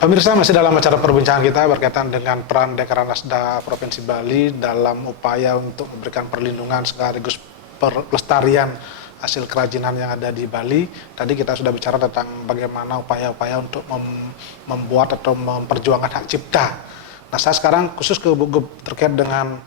Pemirsa, masih dalam acara perbincangan kita berkaitan dengan peran Dekranasda Provinsi Bali dalam upaya untuk memberikan perlindungan sekaligus pelestarian hasil kerajinan yang ada di Bali. Tadi kita sudah bicara tentang bagaimana upaya-upaya untuk membuat atau memperjuangkan hak cipta. Nah, saya sekarang khusus ke Gugup terkait dengan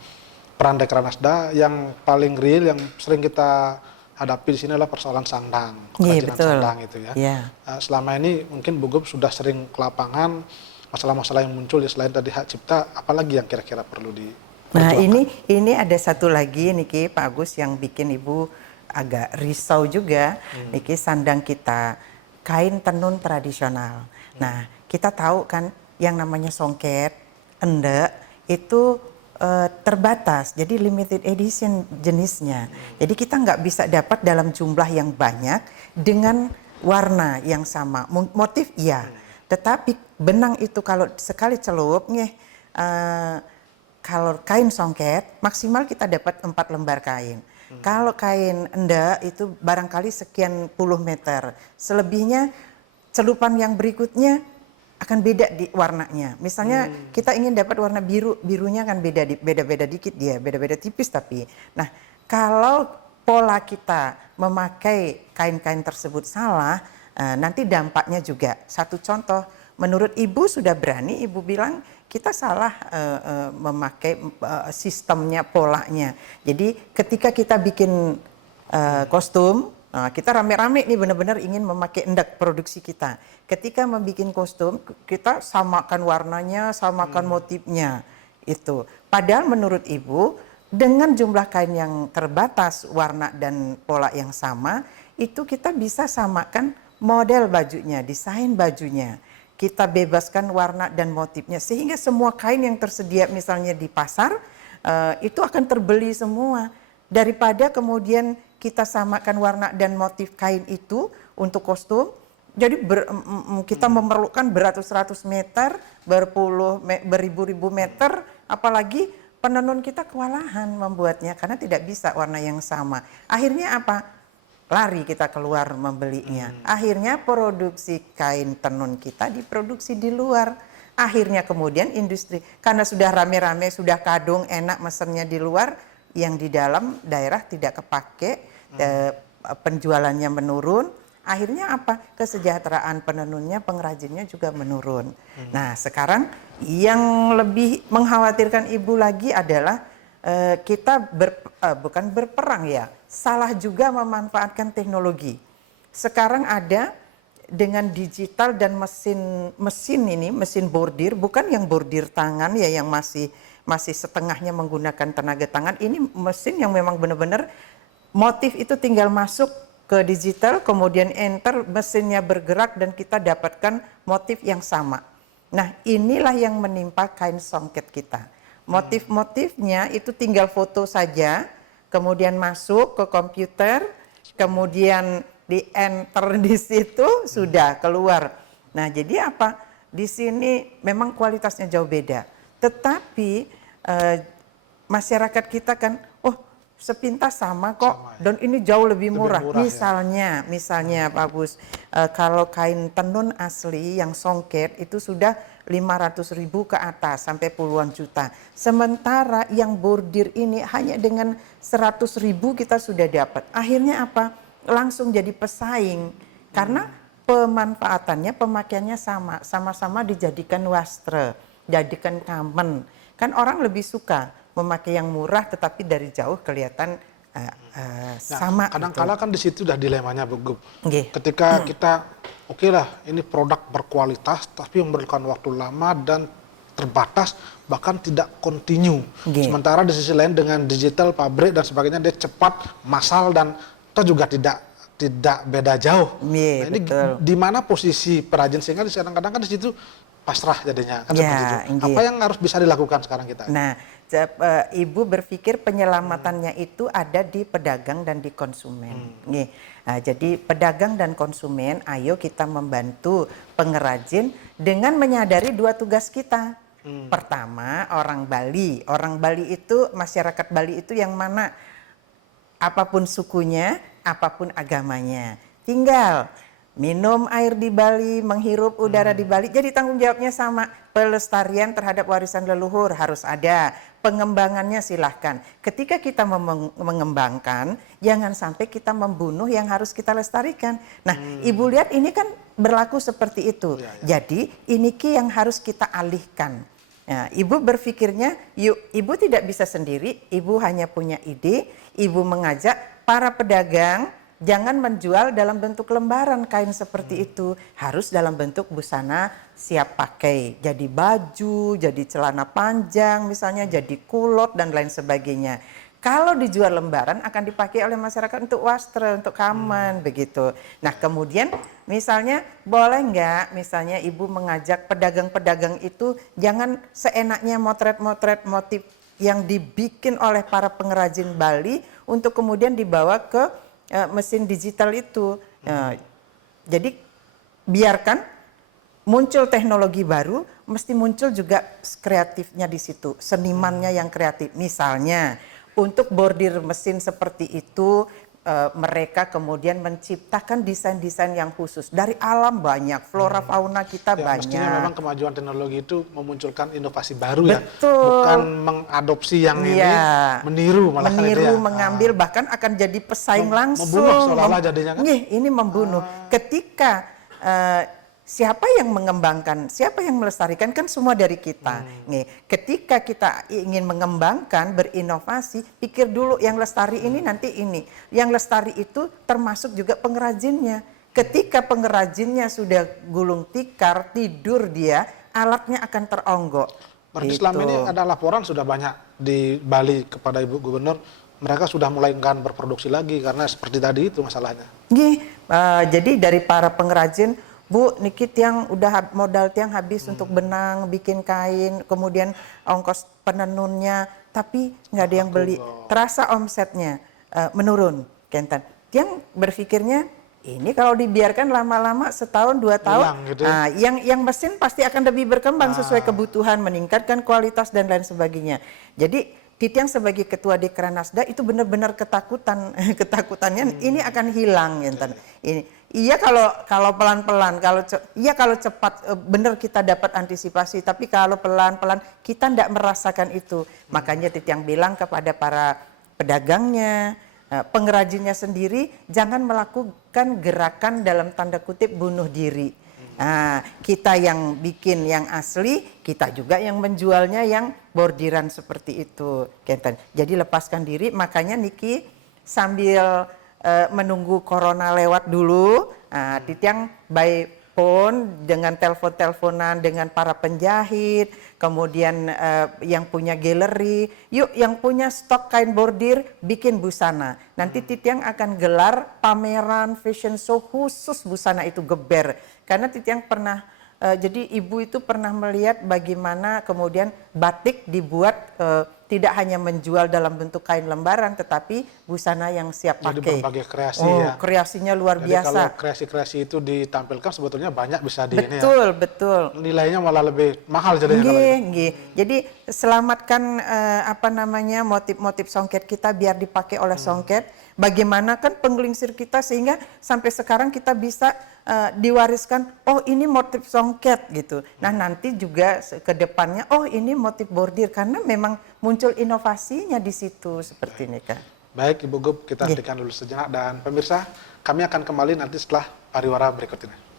peran Dekranasda yang paling real, yang sering kita hadapi di sini adalah persoalan sandang, Iya, kerajinan betul. sandang itu ya. Iya. Selama ini mungkin Bu Gup sudah sering ke lapangan, masalah-masalah yang muncul ya selain tadi hak cipta, apalagi yang kira-kira perlu Nah, diperjuangkan? ini ada satu lagi Niki, Pak Agus, yang bikin Ibu agak risau juga. Niki, sandang kita kain tenun tradisional. Nah, kita tahu kan yang namanya songket, endek itu terbatas, jadi limited edition jenisnya. Jadi kita nggak bisa dapat dalam jumlah yang banyak dengan warna yang sama. Motif iya, tetapi benang itu kalau sekali celup nih, kalau kain songket maksimal kita dapat 4 lembar kain. Kalau kain endek itu barangkali sekian puluh meter. Selebihnya celupan yang berikutnya akan beda di warnanya. Misalnya kita ingin dapat warna biru, birunya kan beda-beda dikit dia, beda-beda tipis tapi. Nah, kalau pola kita memakai kain-kain tersebut salah, nanti dampaknya juga. Satu contoh, menurut Ibu sudah berani, Ibu bilang kita salah memakai sistemnya, polanya. Jadi ketika kita bikin kostum, kita rame-rame nih benar-benar ingin memakai endek produksi kita. Ketika membuat kostum, kita samakan warnanya, samakan motifnya. Itu. Padahal menurut Ibu, dengan jumlah kain yang terbatas, warna dan pola yang sama, itu kita bisa samakan model bajunya, desain bajunya. Kita bebaskan warna dan motifnya, sehingga semua kain yang tersedia misalnya di pasar, itu akan terbeli semua. Daripada kemudian kita samakan warna dan motif kain itu untuk kostum, jadi kita memerlukan beratus-ratus meter, beribu-ribu meter, apalagi penenun kita kewalahan membuatnya karena tidak bisa warna yang sama. Akhirnya apa? Lari kita keluar membelinya. Akhirnya produksi kain tenun kita diproduksi di luar. Akhirnya kemudian industri, karena sudah rame-rame, sudah kadung, enak mesennya di luar, yang di dalam daerah tidak kepake, penjualannya menurun. Akhirnya apa? Kesejahteraan penenunnya, pengrajinnya juga menurun. Nah, sekarang yang lebih mengkhawatirkan Ibu lagi adalah kita bukan berperang ya, salah juga memanfaatkan teknologi. Sekarang ada dengan digital dan mesin bordir, bukan yang bordir tangan ya, yang masih setengahnya menggunakan tenaga tangan. Ini mesin yang memang benar-benar motif itu tinggal masuk ke digital, kemudian enter, mesinnya bergerak dan kita dapatkan motif yang sama. Nah, inilah yang menimpa kain songket kita. Motif-motifnya itu tinggal foto saja, kemudian masuk ke komputer, kemudian di enter di situ sudah keluar. Nah, jadi apa? Di sini memang kualitasnya jauh beda. Tetapi masyarakat kita kan, oh sepintas sama kok, Sama, ya. dan ini jauh lebih murah. Murah, Misalnya Pak Gus, kalau kain tenun asli yang songket itu sudah 500.000 ke atas sampai puluhan juta. Sementara yang bordir ini hanya dengan 100.000 kita sudah dapat. Akhirnya apa? Langsung jadi pesaing karena pemanfaatannya, pemakaiannya sama-sama dijadikan wastra, jadikan kamen. Kan orang lebih suka memakai yang murah tetapi dari jauh kelihatan sama. Kadang-kala kan di situ udah dilemanya Bu Gup. Nggih. Ketika kita oke lah ini produk berkualitas tapi memerlukan waktu lama dan terbatas, bahkan tidak kontinu. Nggih. Sementara di sisi lain dengan digital, pabrik dan sebagainya dia cepat, massal dan toh juga tidak beda jauh. Nggih, Nah, ini betul. di mana posisi perajin, sehingga kadang-kadang kan di situ pasrah jadinya kan Ya, seperti itu. nggih. Apa yang harus bisa dilakukan sekarang kita? Nah, Ibu berpikir penyelamatannya itu ada di pedagang dan di konsumen. Nih, jadi pedagang dan konsumen, ayo kita membantu pengrajin dengan menyadari dua tugas kita. Pertama, orang Bali itu, masyarakat Bali itu yang mana? Apapun sukunya, apapun agamanya. Tinggal minum air di Bali, menghirup udara di Bali. Jadi tanggung jawabnya sama. Pelestarian terhadap warisan leluhur harus ada. Pengembangannya silahkan. Ketika kita mengembangkan, jangan sampai kita membunuh yang harus kita lestarikan. Nah, Ibu lihat ini kan berlaku seperti itu. Jadi ini yang harus kita alihkan. Nah, Ibu berpikirnya, yuk, Ibu tidak bisa sendiri, Ibu hanya punya ide, Ibu mengajak para pedagang jangan menjual dalam bentuk lembaran kain seperti itu, harus dalam bentuk busana siap pakai, jadi baju, jadi celana panjang misalnya, jadi kulot dan lain sebagainya. Kalau dijual lembaran akan dipakai oleh masyarakat untuk wastra, untuk kaman, begitu. Nah kemudian misalnya boleh nggak misalnya Ibu mengajak pedagang-pedagang itu jangan seenaknya motret-motret motif yang dibikin oleh para pengrajin Bali untuk kemudian dibawa ke mesin digital itu. Jadi biarkan muncul teknologi baru, mesti muncul juga kreatifnya di situ, senimannya yang kreatif. Misalnya untuk bordir mesin seperti itu, mereka kemudian menciptakan desain-desain yang khusus. Dari alam banyak, flora fauna kita banyak. Mestinya memang kemajuan teknologi itu memunculkan inovasi baru. Betul. Ya, bukan mengadopsi yang ini, meniru malah meniru, mengambil, bahkan akan jadi pesaing langsung. Membunuh seolah-olah jadinya kan? Ini membunuh. Ketika siapa yang mengembangkan, siapa yang melestarikan kan semua dari kita. Ketika kita ingin mengembangkan, berinovasi, pikir dulu yang lestari ini nanti ini. Yang lestari itu termasuk juga pengrajinnya. Ketika pengrajinnya sudah gulung tikar, tidur dia, alatnya akan teronggok. Berarti selama ini ada laporan sudah banyak di Bali kepada Ibu Gubernur, mereka sudah mulai enggan berproduksi lagi karena seperti tadi itu masalahnya. Jadi dari para pengrajin, Bu, niki tiang udah modal tiang habis untuk benang, bikin kain, kemudian ongkos penenunnya, tapi nggak ada yang beli. Terasa omsetnya menurun, Kenten. Tiang berpikirnya ini kalau dibiarkan lama-lama setahun 2 tahun, gitu ya? yang mesin pasti akan lebih berkembang sesuai kebutuhan, meningkatkan kualitas dan lain sebagainya. Jadi Titiang sebagai ketua Dekranasda itu benar-benar ketakutannya ini akan hilang, Kenten. Iya kalau pelan-pelan, kalau cepat benar kita dapat antisipasi, tapi kalau pelan-pelan kita tidak merasakan itu. Makanya Titiang bilang kepada para pedagangnya, pengrajinnya sendiri jangan melakukan gerakan dalam tanda kutip bunuh diri. Kita yang bikin yang asli, kita juga yang menjualnya yang bordiran seperti itu, Kenten. Jadi lepaskan diri, makanya Niki sambil menunggu corona lewat dulu, Titiang by phone dengan telepon-teleponan dengan para penjahit, kemudian yang punya galeri, yuk yang punya stok kain bordir bikin busana. Nanti Titiang akan gelar pameran fashion show khusus busana itu geber. Karena Titiang pernah, jadi ibu itu pernah melihat bagaimana kemudian batik dibuat tidak hanya menjual dalam bentuk kain lembaran, tetapi busana yang siap pakai. Jadi berbagai kreasi ya. Kreasinya luar Jadi biasa. kalau kreasi-kreasi itu ditampilkan sebetulnya banyak bisa di ini ya. Betul. Nilainya malah lebih mahal jadinya. Jadi selamatkan motif-motif songket kita biar dipakai oleh songket. Bagaimana kan penggelingsir kita sehingga sampai sekarang kita bisa diwariskan, oh ini motif songket gitu. Nah nanti juga ke depannya, oh ini motif bordir karena memang muncul inovasinya di situ seperti ini Kak. Baik Ibu Gub, kita hentikan dulu sejenak dan pemirsa, kami akan kembali nanti setelah pariwara berikut ini.